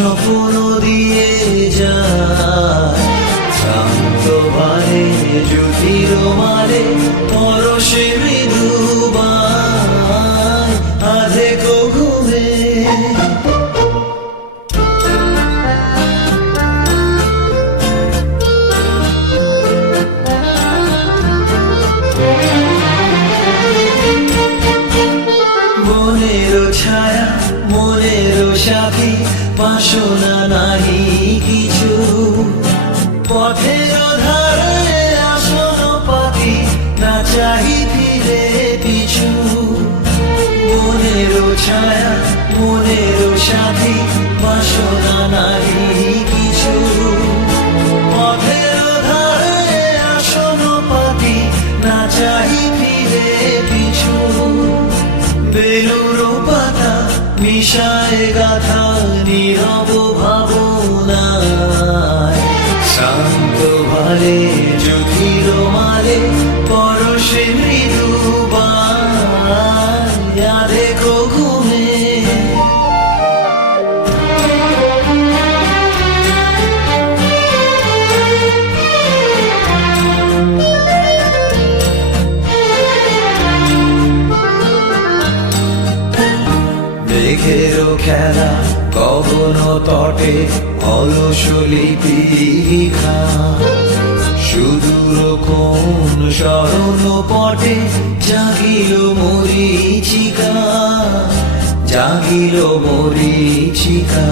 স্বপ্ন দিয়ে যায় শান্ত বারে জ্যোতির মারে পরশে মৃদুবায় আধে ঘুমে মনেরও ছায়া মনেরও সাথী বাসনা নাহি কিছু পথের ধারে আসন পাতি না চাহি ফিরে পিছু মনেরও ছায়া মনেরও সাথী বাসনা নাহি কিছু পথের ধারে আসন পাতি না চাহি ফিরে পিছু বেলুর পাতা মিশায় গাথা নীরব ভাবনায় শান্ত ভালে জ্যোতির মালে পরশে মৃদুবায় আধে ঘুমে মেঘেরও খেলা গগন তটে অলস লিপিখা সুদূর কোন স্মরণ পটে জাগিল মরীচিকা জাগিল মরীচিকা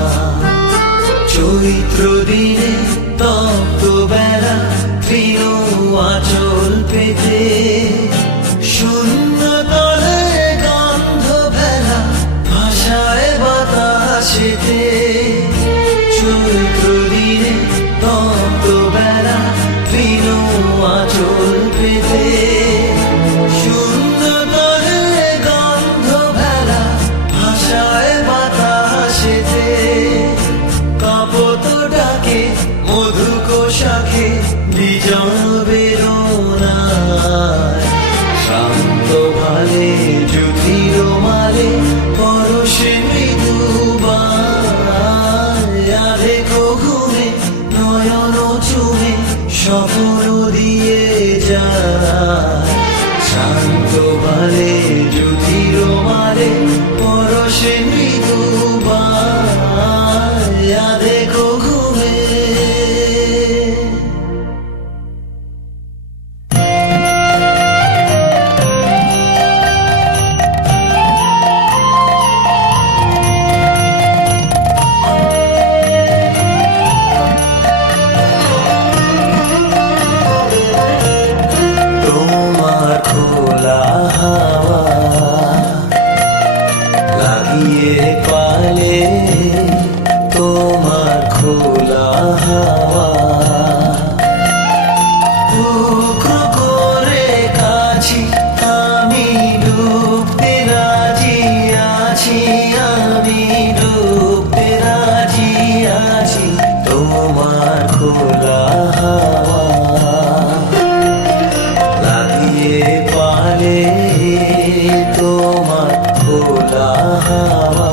চৈত্র দিনে তপ্ত বেলা তৃণ আঁচল পেতে শূন্য তলে গন্ধ ভেলা ভাষায় বাতাসেতে চৈত্র দিনে তপ্ত বেলা তৃণ আঁচল পেতে শূন্য তলে গন্ধ ভেলা ভাষায় বাতাসেতে কাপত ডাকে মধুক শাখে বিজন বেরোনায় শান্ত ভালে জ্যোতির মালে পরশে মৃদুবায় আধে ঘুমে নয়ন চুমে স্বপ্ন দিয়ে যায় শান্ত ভালে জ্যোতির মালে পরশে মৃদুবায় আধে ঘুমে খোলা হাওয়া লাগিয়ে পালে তোমার খোলা হাওয়া টুকরো করে কাছি আমি ডুবতে রাজি আছি আমি ডুবতে রাজি আছি তোমার খোলা হাওয়া পালে তোমার খোলা হাওয়া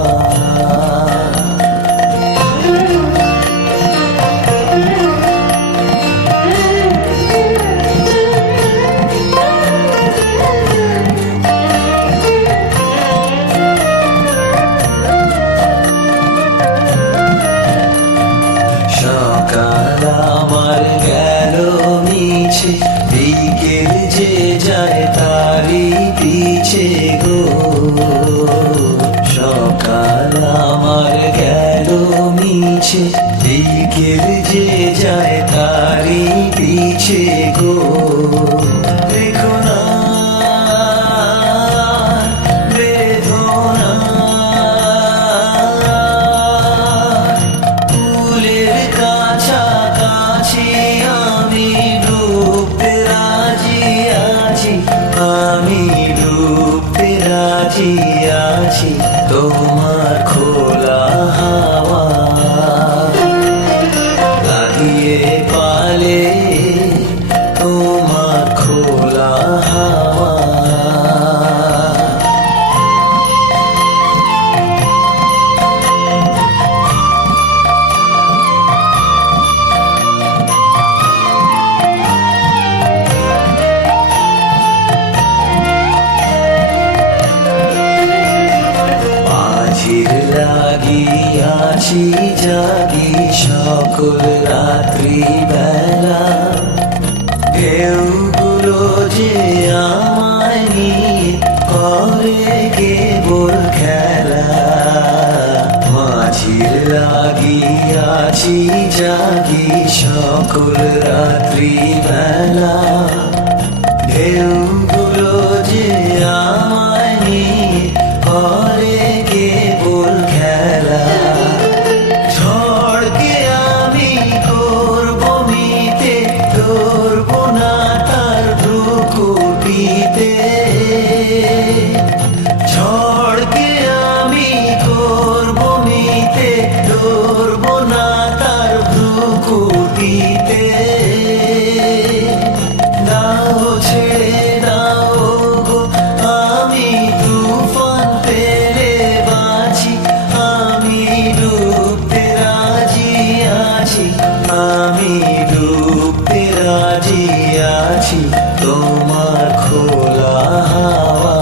সকাল আমার গেল মিছে বিকেল যে যায় তারি পিছে গো সকাল আমার গেল মিছে বিকেল যে যায় তারি পিছে গো দেখো না বেদনা ফুলের কাছাকাছি আমি ডুবতে রাজি আছি আমি ডুবতে রাজি আছি তোমার খোলা হাওয়া লাগিয়ে পালে তোমার খোলা হাওয়া আছি জাগি সকল রাত্রি বেলা, ঢেউগুলো যে আমায় নিয়ে করে কেবল খেলা। মাঝির লাগিয়াছি জাগি সকল রাত্রি বেলা, ঢেউগুলো যে আমায় নিয়ে করে কেবল খেলা। ঝড়কে আমি করব মিতে, ধরব না তার ভ্রুকুটিতে। ঝড়কে আমি করব মিতে, ধরব না তার ভ্রুকুটিতে। দাও ছেড়ে দাও গো, আমি তুফান পেলে বাঁচি, আমি ডুবতে রাজি আছি, আমি ডুবতে রাজি আছি তোমার খোলা হাওয়া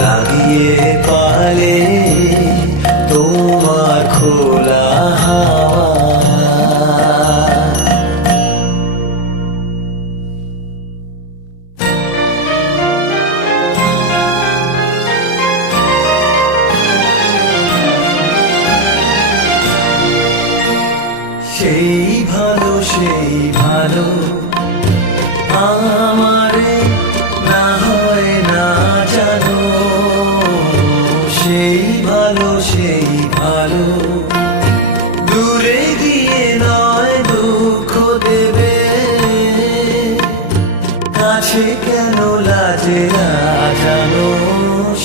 লাগিয়ে পালে, তোমার খোলা হাওয়া। সেই ভালো আমারে না হয় না জানো, সেই ভালো দূরে গিয়ে নয় দুঃখ দেবে, কাছে কেন লাজে না জানো,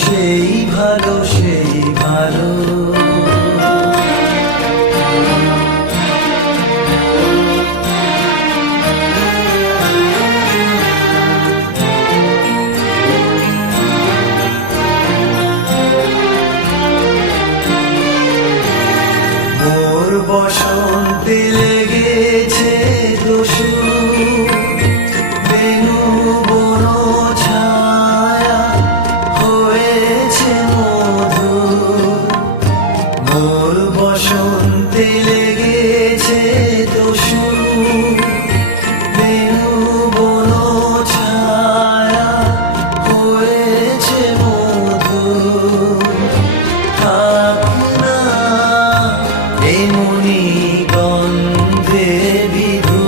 সেই ভালো বসন্তে লেগেছে দোষু, বেনু বন ছায়া হয়েছে মধু। মোর বসন্তে লেগেছে দোষু, বেনু বন ছায়া হয়েছে মধু। এমনি গন্ধে বিধু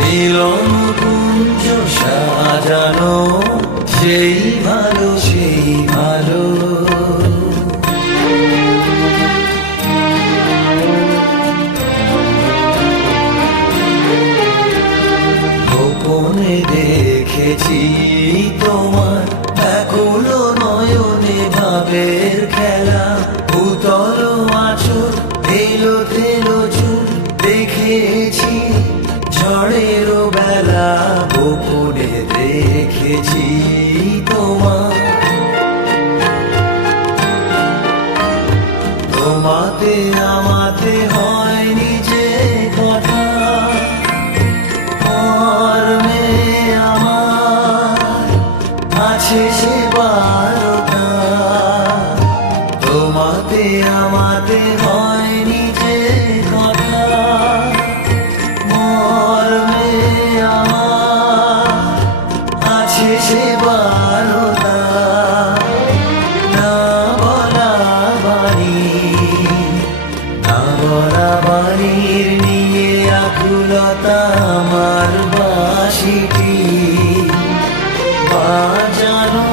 মিলন কুঞ্জ সাজানো, সেই ভালো গোপনে দেখেছি তোমার ব্যাকুল নয়নে ভাবের খেলা। ভূতল আঁচল এলো তেলো চুল দেখেছি ঝড়ের বেলা, গোপনে দেখেছি তোমার। তোমাতে আমাতে হয়নি যে কথা, মর্মে আমার আছে সে বারতা। তোমাতে আমাতে হয়নি যে কথা, মর্মে আমার আছে সে বারতা। না বলা বাণীর নিয়ে আকুলতা আমার বাঁশিটি বাজানো,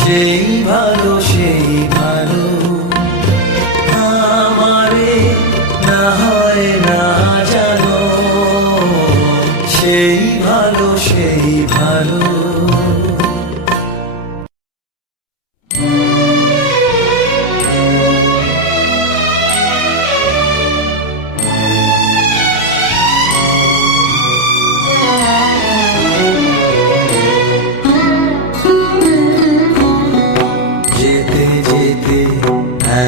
সেই ভালো আমারে না হয় না জানো, সেই ভালো যেতে যেতে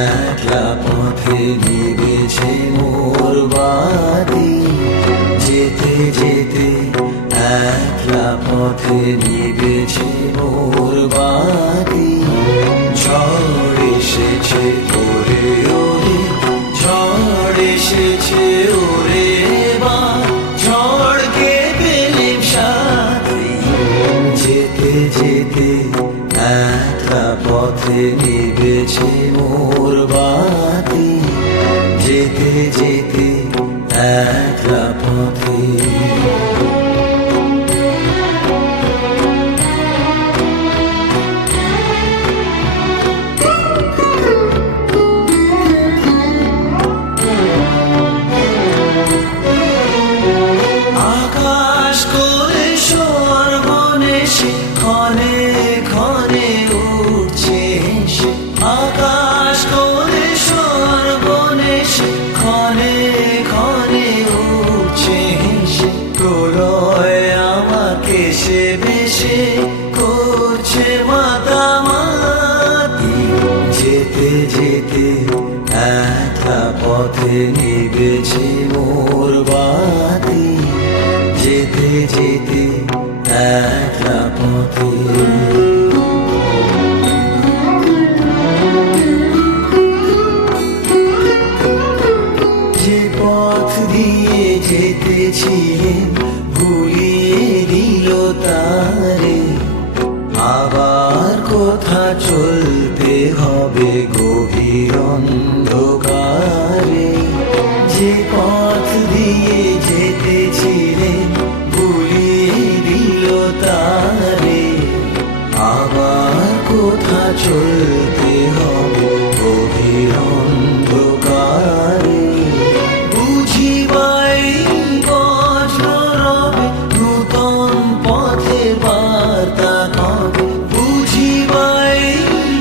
একলা পথে নিবেছে মোর বাতি, যেতে যেতে একলা পথে নিবেছে মোর বাতি। ঝড়ে এসেছে ওরে ওরে, ঝড় এসেছে ওরে বা, ঝড়কে পেলেম সাথী। যেতে যেতে একলা পথে নিবেছে মোর বাতি, যেতে যেতে একলা পথে। আকাশ করে সর্বনেশে ক্ষণে ক্ষণে উঠছে সে, আকাশ করে সর্বনেশে ক্ষণে ক্ষণে উঠছে সে। প্রলয় আমাকে সে বেশে করছে মাতামাতি। যেতে যেতে একলা পথে নিবেছে মোর বাতি, যেতে যেতে একলা পথে। যে পথ দিয়ে যেতেছিলেন ভুলিয়ে দিল তারে, আবার কোথা চলতে হবে গভীর অন্ধকারে। যে পথ দিয়ে যেতেছিলেন ভুলিয়ে দিল তারে, আবার কোথা চলতে হবে গভীর অন্ধকারে। বুঝিবাই বজ্র রবে নূতন পথে বার্তা কবে, বুঝিবাই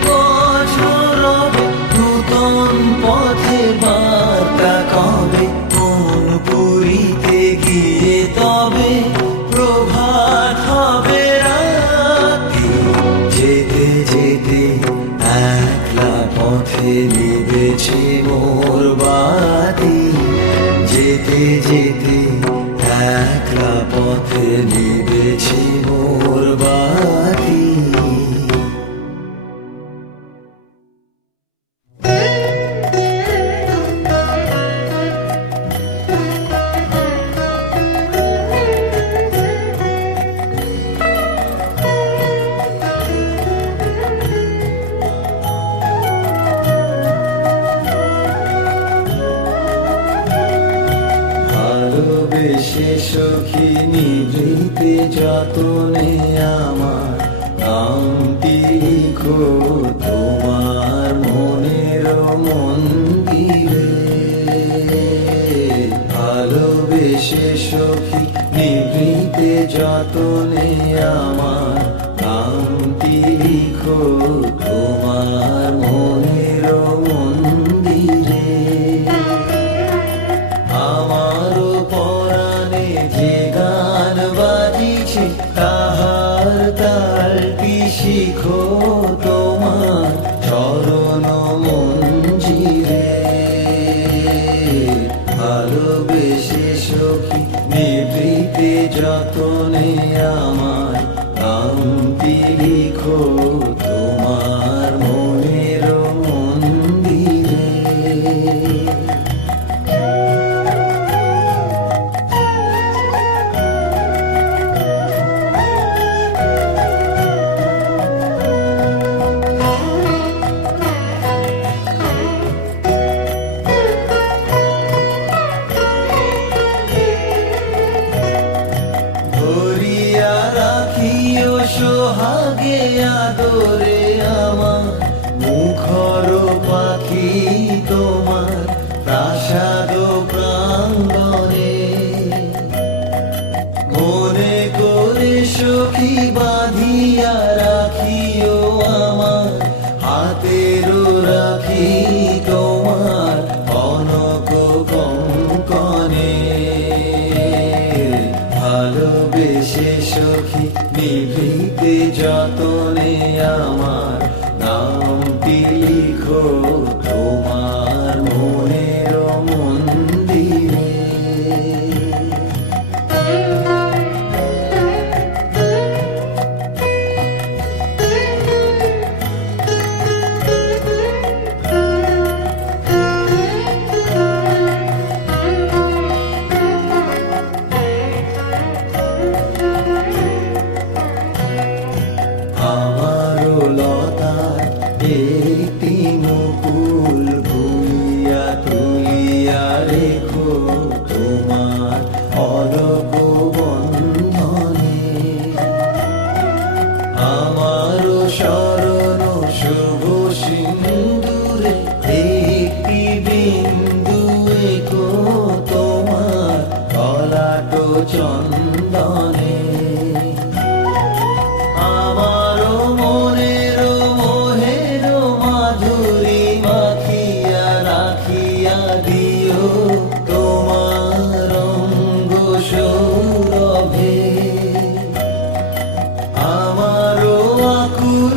বজ্র রবে নূতন পথে বার্তা কবে। কোন পুরীতে গিয়ে তবে প্রভাত হবে রাতি। যেতে যেতে একলা পথে নিবেছে মোর বাতি, যেতে যেতে একলা পথে নিবেছে মোর বাতি। ভালোবেসে সখী নিভৃতে যতনে আমার নামটি লিখো তোমার মনের মন্দিরে। ভালোবেসে সখী নিভৃতে যতনে আমার নামটি লিখো তোমার মনের মন্দিরে। আমারও পরাণে যে গান বাজিছে তাহার তালটি শিখো তোমার চরণ মঞ্জিরে। ভালোবেসে সখী নিভৃতে যতনে আমার নামটি লিখো তোমার মনের মন্দিরে। ধরিয়া রাখিও সোহাগে আদরে আমার মুখর পাখি তোমার প্রাসাদ প্রাঙ্গণে। মনে করে সখী বাঁধিয়া রাখিও আমার হাতের রাখি তোমার কনক কঙ্কণে। ভালোবেসে সখী নিভৃতে যতনে আমার নামটি লিখো তোমার মনের মন্দিরে।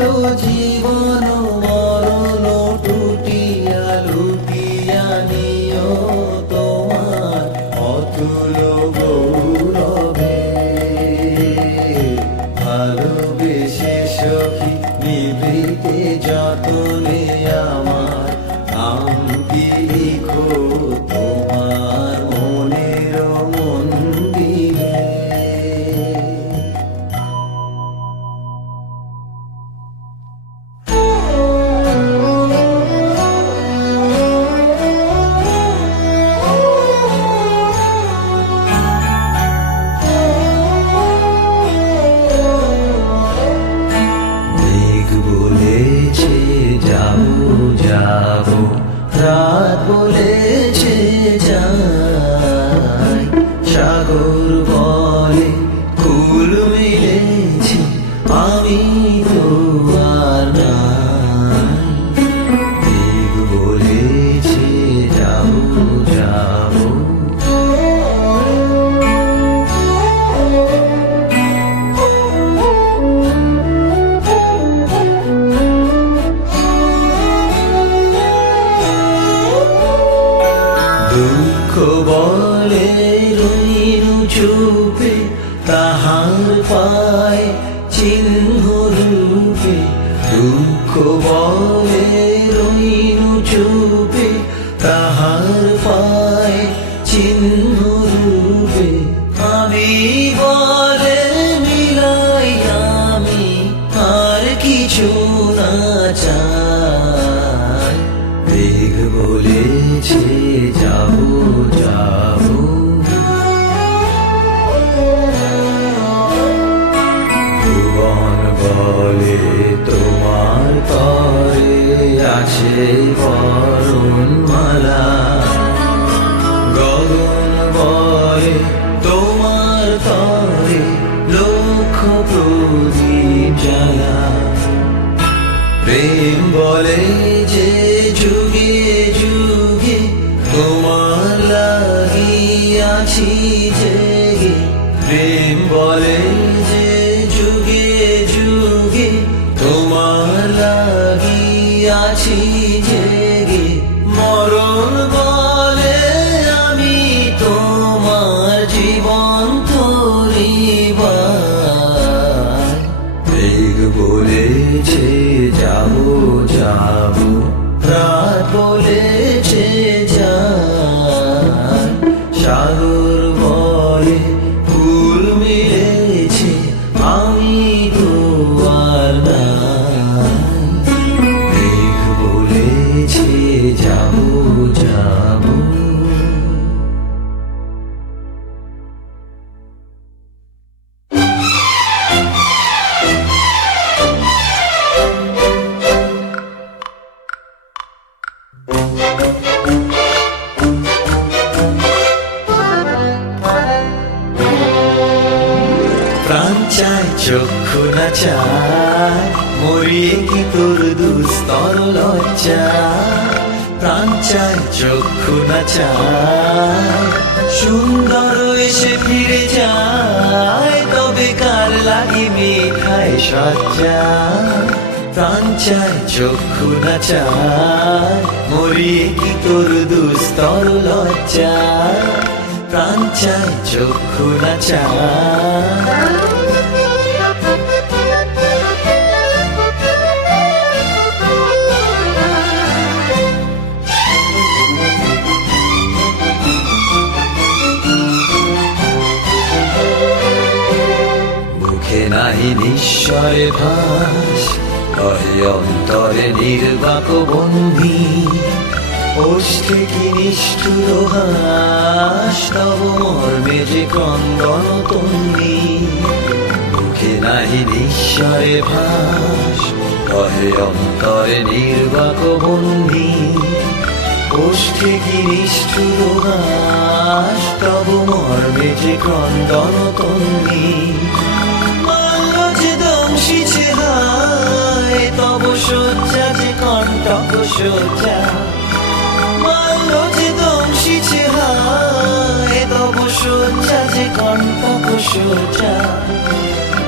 হলো জীবন মরণ টুটিয়া লুটিয়া নিও তোমার অতুল গৌরবে। ভালোবেসে সখী নিভৃতে যতনে আমার নামটি লিখো তোমার মনের মন্দিরে। মেঘ বলেছে যাবো যাবো, রাত বলেছে যাই, সাগর বলে কুল মিলেছে আমি তো আর নাই। মেঘ বলেছে যাবো যাবো, দুঃখ বলে রইনু চুপে তাহার পায় চিহ্ন রূপে। দুঃখ বলে রইনু চুপে তাহার পায় চিহ্ন রূপে। আমি বলে মিলাই আমি আর কিছু না চাই। মেঘ বলেছে যাবো যাবো, ভুবন বলে তোমার তরে আছে বরণমালা। গগন বলে তোমার তরে লক্ষ প্রদীপ জ্বালা। প্রেম বলে যে যুগে যুগে তোমার লাগিয়াছি জেগে। প্রেম বলে যে যুগে যুগে তোমার লাগিয়াছি জেগে। মরণ বলে আমি তোমার জীবন তরিবার। মেঘ বলেছে যাবো যাবো, রাত বলেছে যাই, সাগর বলে কুল মিলেছে আমি তো আর নাই। মেঘ বলেছে যাবো যাবো। প্রাণ চায় চক্ষু না চায়, মরিয়ে কি তোর দুস্তর লজ্জা। প্রাণ চায় চক্ষু না চায়, সুন্দর এসে ফিরে যায়, তবে কার লাগি মিঠাই সজ্জা। প্রাণ চায় চক্ষু না চায়, মরিয়ে কি তোর দুস্তর লজ্জা। প্রাণ চায় চক্ষু না চায়, মুখে নাহি নিঃস্বরে ভাস, কহে অন্তরে নির্বাক বন্ধি। ওষ্ঠে কি নিষ্ঠুর হাস, তব মর্মে যে ক্রন্দন তন্নি। মুখে নাহি নিঃস্বরে ভাস, কহে অন্তরে নির্বাক বন্ধি। ওষ্ঠে কি নিষ্ঠুর হাস, তব মর্মে যে ক্রন্দন তন্নি। মাল্য যে দংশিছে হায়, তব শয্যা যে কণ্টক শয্যা। মাল্য যে দংশিছে হায়, তব শয্যা যে কণ্টক শয্যা।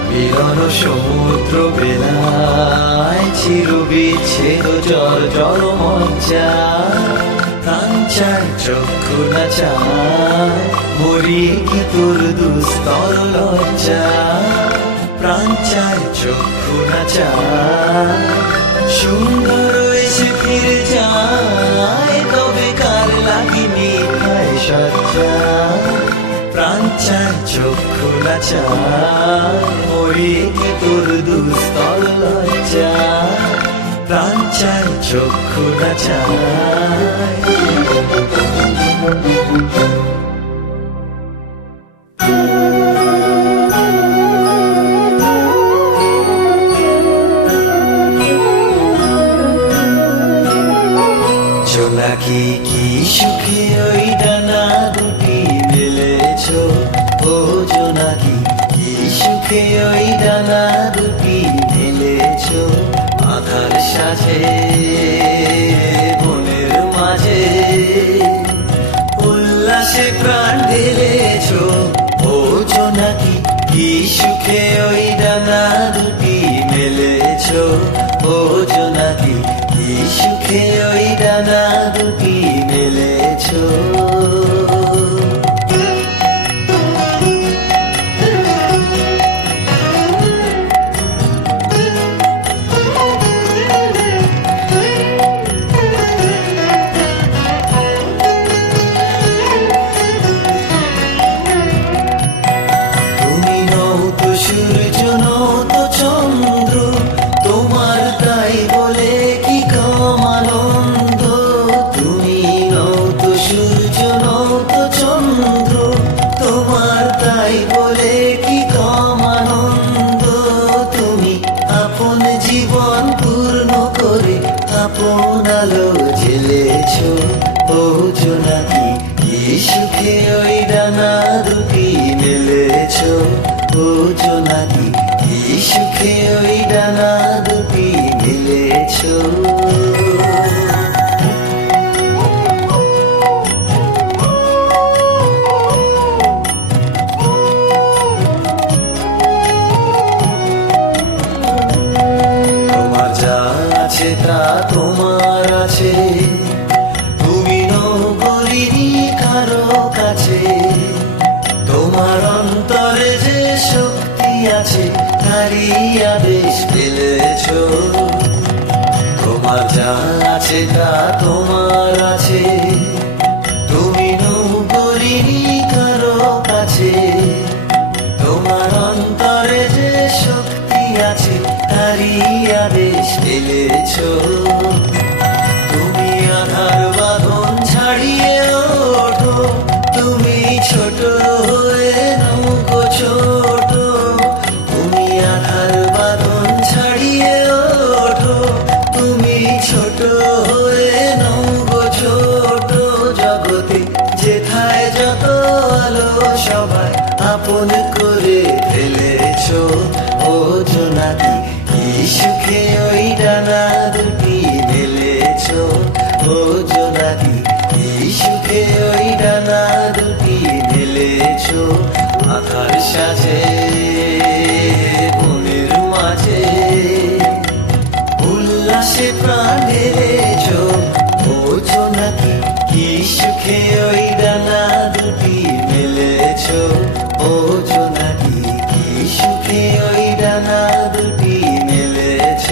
মিলন সমুদ্র বেলায় চিরবিচ্ছেদ জর জর মজ্জা প্রাণ চায় চক্ষু না চায় মরি কি তোর দুস্তর লজ্জা প্রাণ চায় চক্ষু না চায় সুন্দর এসে ফিরে যায় তবে কার লাগিনি খায় সজ্জা প্রাণ চায় চক্ষু না চায় মরি কি তোর দুস্তর লজ্জা প্রাণ চায় চক্ষু না চায় জোনাকি কি সুখে ওই ডানা দুটি মেলেছ ও জোনাকি কি সুখে ওই ডানা দুটি মেলেছ আধার সাজে বনের মাঝে উল্লাসে প্রাণ ঢেলেছ ও জোনাকি কি সুখে ওই ডানা দুটি মেলেছ ও জোনাকি কি সুখে ওই ডানা দুটি মেলেছ তুমি নও তো সূর্য নও তো চন্দ্র তোমার তাই বলে কি কম আনন্দ তুমি নও তো সূর্য নও তো চন্দ্র তোমার তাই বলে কি কম আনন্দ তুমি আপন জীবন পূর্ণ করে আপন আলো জ্বেলেছ ও জোনাকি কি সুখে ওই ডানা দুটি মেলেছ ও জোনাকি কি সুখে ওই ডানা দুটি মেলেছ তোমার যা আছে তা তোমার আছে তুমি নগরীরই কারো কাছে তোমার অন্তরে যে শক্তি আছে তারই আদেশ পেলেছ তোমার যা আছে তা তোমার আছে তুমি নগরীরই কারো কাছে তোমার অন্তরে যে শক্তি আছে তারই আদেশ পেলেছ তুমি আধার বাঁধন ছাড়িয়ে ওঠো তুমি ছোট হয়ে নৌকো ছোট তুমি আধার বাঁধন ছাড়িয়ে ওঠো তুমি ছোট হয়ে নৌকো ছোট জগতে যেথায় যত আলো সবাই আপন করে ফেলেছ ও জোনাকি কি সুখে ওই ডানা দুটি মেলেছ ও জোনাকি কি সুখে ওই ডানা দুটি মেলেছ আধার সাজে বনের মাঝে উল্লাসে প্রাণ ঢেলেছ ও জোনাকি কি সুখে ওই ডানা দুটি মেলেছ ও জোনাকি কি সুখে ওই ডানা দুটি মেলেছ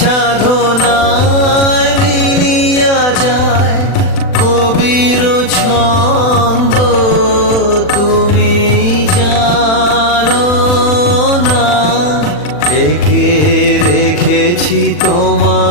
সাধনায় মিলিয়া যায় কবির ছন্দ, তুমি জানো না রেখেছি তোমার